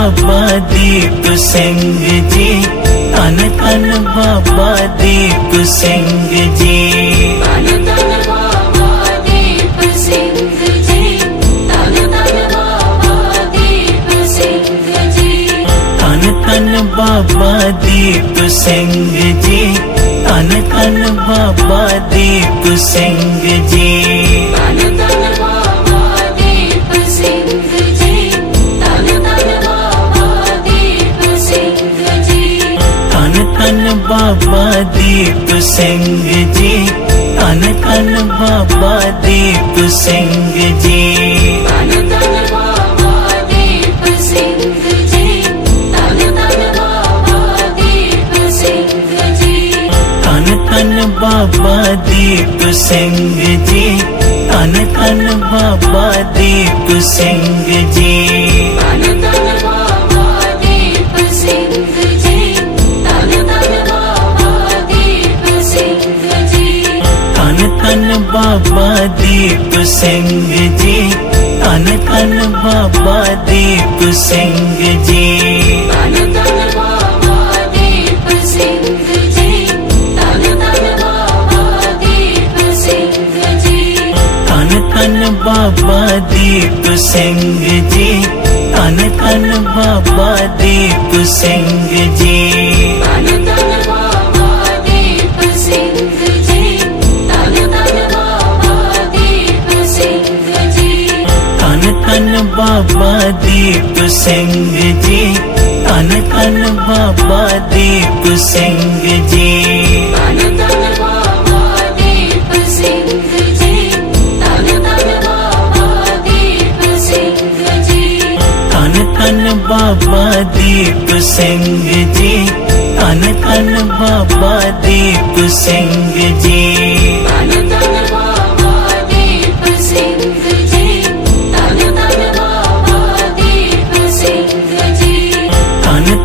बाबा दीप सिंह जी। तन तन बाबा दीप सिंह जी। तन तन बाबा दीप सिंह जी। तन तन बाबा दीप सिंह जी। ਧੰਨ ਬਾਬਾ ਦੀਪ ਸਿੰਘ ਜੀ। ਧੰਨ ਧੰਨ ਬਾਬਾ ਦੀਪ ਸਿੰਘ ਜੀ ਧੰਨ ਬਾਬਾ ਦੀਪ ਸਿੰਘ ਜੀ। ਧੰਨ ਧੰਨ ਬਾਬਾ ਦੀਪ ਸਿੰਘ ਜੀ। अनकन बाबा दीप सिंह जी अनकन बाबा दीप सिंह जी अनकन बाबा दीप सिंह जी अनकन बाबा दीप सिंह जी ਧੰਨ ਬਾਬਾ ਦੀਪ ਸਿੰਘ ਜੀ। ਧੰਨ ਧੰਨ ਬਾਬਾ ਦੀਪ ਸਿੰਘ ਜੀ ਧੰਨ ਬਾਬਾ ਦੀਪ ਸਿੰਘ ਜੀ। ਧੰਨ ਧੰਨ ਬਾਬਾ ਦੀਪ ਸਿੰਘ ਜੀ। ਧੰਨ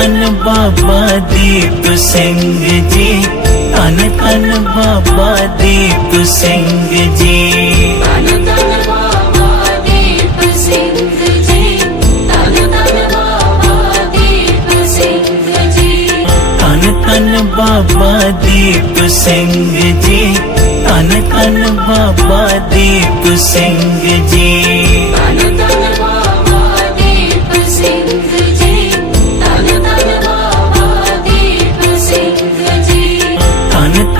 धन बाबा दीप सिंह जी धन धन बाबा दीप सिंह जी धन धन बाबा दीप सिंह जी धन धन बाबा दीप सिंह जी।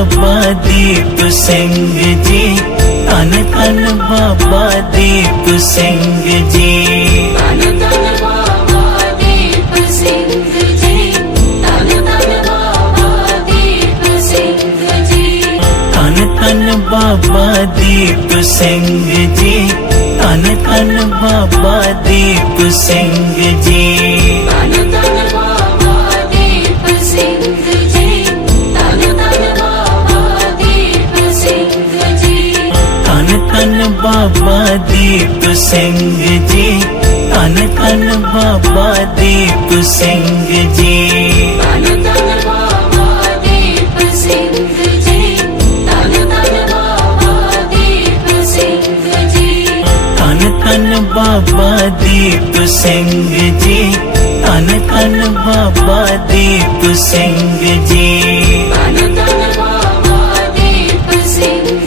बाबा दीप सिंह जी तन तन बाबा दीप सिंह जी। बाबा दीप सिंह जी तन तन बाबा दीप सिंह जी। सिंह जी तन तन बाबा दीप सिंह जी। तन तन बाबा दीप सिंह जी तन तन बाबा दीप सिंह जी। तन तन बाबा दीप सिंह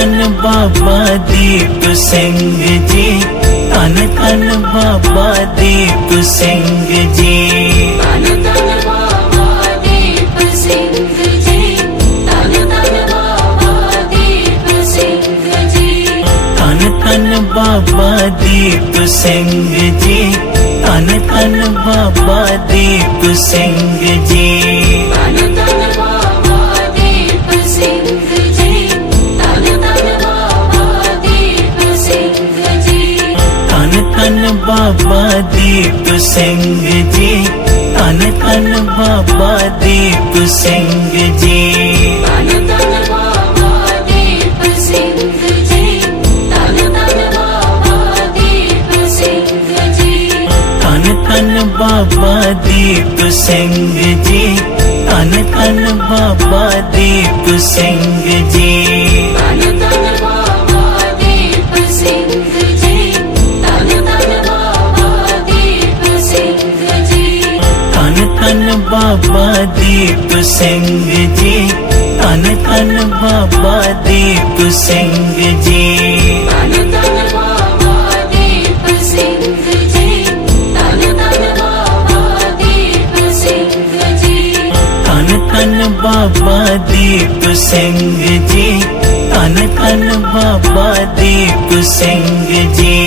धन बाबा दीप सिंह जी। धन धन बाबा दीप सिंह जी। धन धन बाबा दीप सिंह जी। धन धन बाबा दीप सिंह जी। धन बाबा दीप सिंह जी। धन धन बाबा दीप सिंह जी। धन धन बाबा दीप सिंह जी। धन धन बाबा दीप सिंह जी। धन बाबा दीप सिंह जी। धन धन बाबा दीप सिंह जी। बाबा दीप सिंह जी। धन धन बाबा दीप सिंह जी।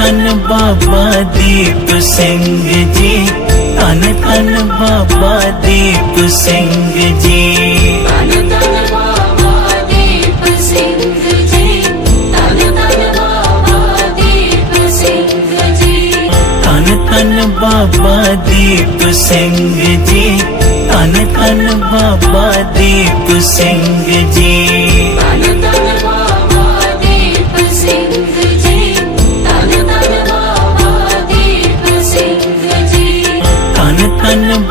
धन बाबा दीप सिंह जी। धन धन बाबा दीप सिंह जी। धन धन बाबा दीप सिंह जी। धन धन बाबा दीप सिंह जी।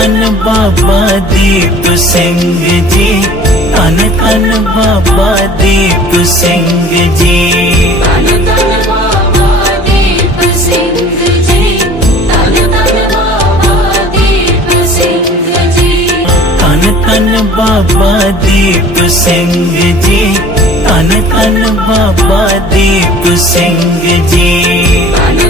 धन बाबा दीप सिंह जी। धन धन बाबा दीप सिंह जी। धन धन बाबा दीप सिंह जी। धन धन बाबा दीप सिंह जी।